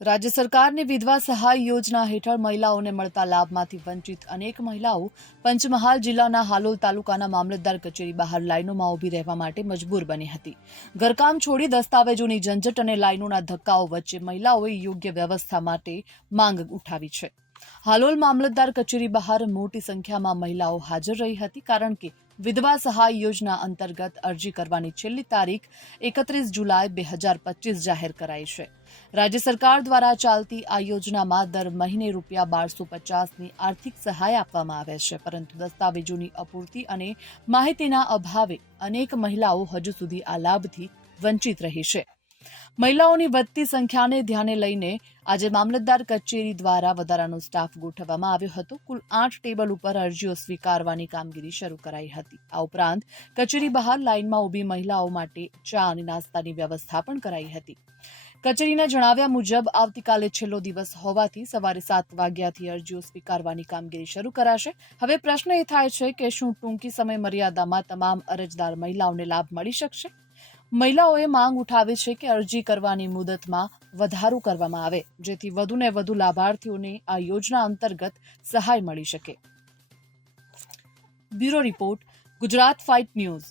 રાજ્ય સરકારની વિધવા સહાય યોજના હેઠળ મહિલાઓને મળતા લાભમાંથી વંચિત અનેક મહિલાઓ પંચમહાલ જિલ્લાના હાલોલ તાલુકાના મામલતદાર કચેરી બહાર લાઇનોમાં ઊભી રહેવા માટે મજબૂર બની હતી. ઘરકામ છોડી દસ્તાવેજોની ઝંઝટ અને લાઇનોના ધક્કાઓ વચ્ચે મહિલાઓએ યોગ્ય વ્યવસ્થા માટે માંગ ઉઠાવી છે. હાલોલ મામલતદાર કચેરી બહાર મોટી સંખ્યામાં મહિલાઓ હાજર રહી હતી કારણ કે વિધવા સહાય યોજના અંતર્ગત અરજી કરવાની છેલ્લી તારીખ એકત્રીસ જુલાઈ બે હજાર પચીસ જાહેર કરાઈ છે. રાજ્ય સરકાર દ્વારા ચાલતી આ યોજનામાં દર મહિને રૂપિયા બારસો પચાસની આર્થિક સહાય આપવામાં આવે છે, પરંતુ દસ્તાવેજોની અપૂરતી અને માહિતીના અભાવે અનેક મહિલાઓ હજુ સુધી આ લાભથી વંચિત રહી છે. મહિલાઓની વધતી સંખ્યાને ધ્યાને લઈને આજે મામલતદાર કચેરી દ્વારા વધારાનો સ્ટાફ ગોઠવવામાં આવ્યો હતો. કુલ આઠ ટેબલ ઉપર અરજીઓ સ્વીકારવાની કામગીરી શરૂ કરાઈ હતી. આ ઉપરાંત કચેરી બહાર લાઇનમાં ઊભી મહિલાઓ માટે ચા અને નાસ્તાની વ્યવસ્થા પણ કરાઈ હતી. કચેરીના જણાવ્યા મુજબ, આવતીકાલે છેલ્લો દિવસ હોવાથી સવારે સાત વાગ્યાથી અરજીઓ સ્વીકારવાની કામગીરી શરૂ કરાશે. હવે પ્રશ્ન એ થાય છે કે શું ટૂંકી સમય મર્યાદામાં તમામ અરજદાર મહિલાઓને લાભ મળી શકશે? મહિલાઓએ માંગ ઉઠાવી છે કે અરજી કરવાની મુદતમાં વધારો કરવામાં આવે, જેથી વધુને વધુ લાભાર્થીઓને આ યોજના અંતર્ગત સહાય મળી શકે. Bureau report, Gujarat fight news.